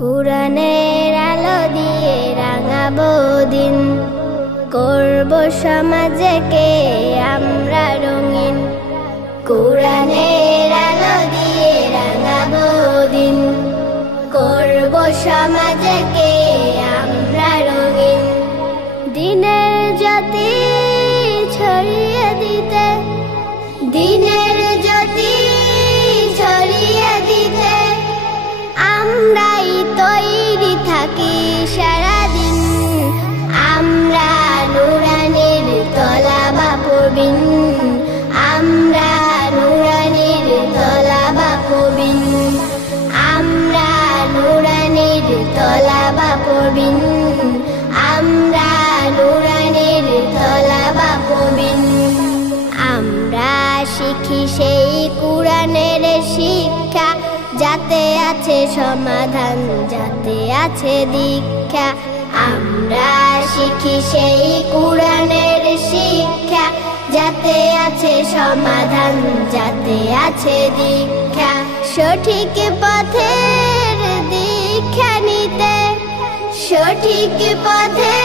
কুরআনের আলো দিয়ে রাঙাবো দিন, করব সমাজকে আমরা রঙিন। কুরআনের আলো দিয়ে রাঙাবো দিন, করব সমাজকে আমরা রঙিন। দিনের জ্যোতি ছড়িয়ে দিতে, দিনের জ্যোতি ছড়িয়ে দিতে আমরাই তৈরি থাকি সারাদিন। আমরা নুরানির তলাবা পড়বিন, আমরা নুরানির তলাবা পড়বিন, আমরা নুরানির তলাবা পড়বিন, আমরা নুরানির তলাবা পড়বিন। আমরা শিখি সেই কুরআনের শিক্ষা, যাতে আছে সমাধান, যাতে আছে দীক্ষা। আমরা শিখি সেই কুরআনের শিক্ষা, যাতে আছে সমাধান, যাতে আছে দীক্ষা। সঠিক পথের দীক্ষা নিতে, সঠিক পথে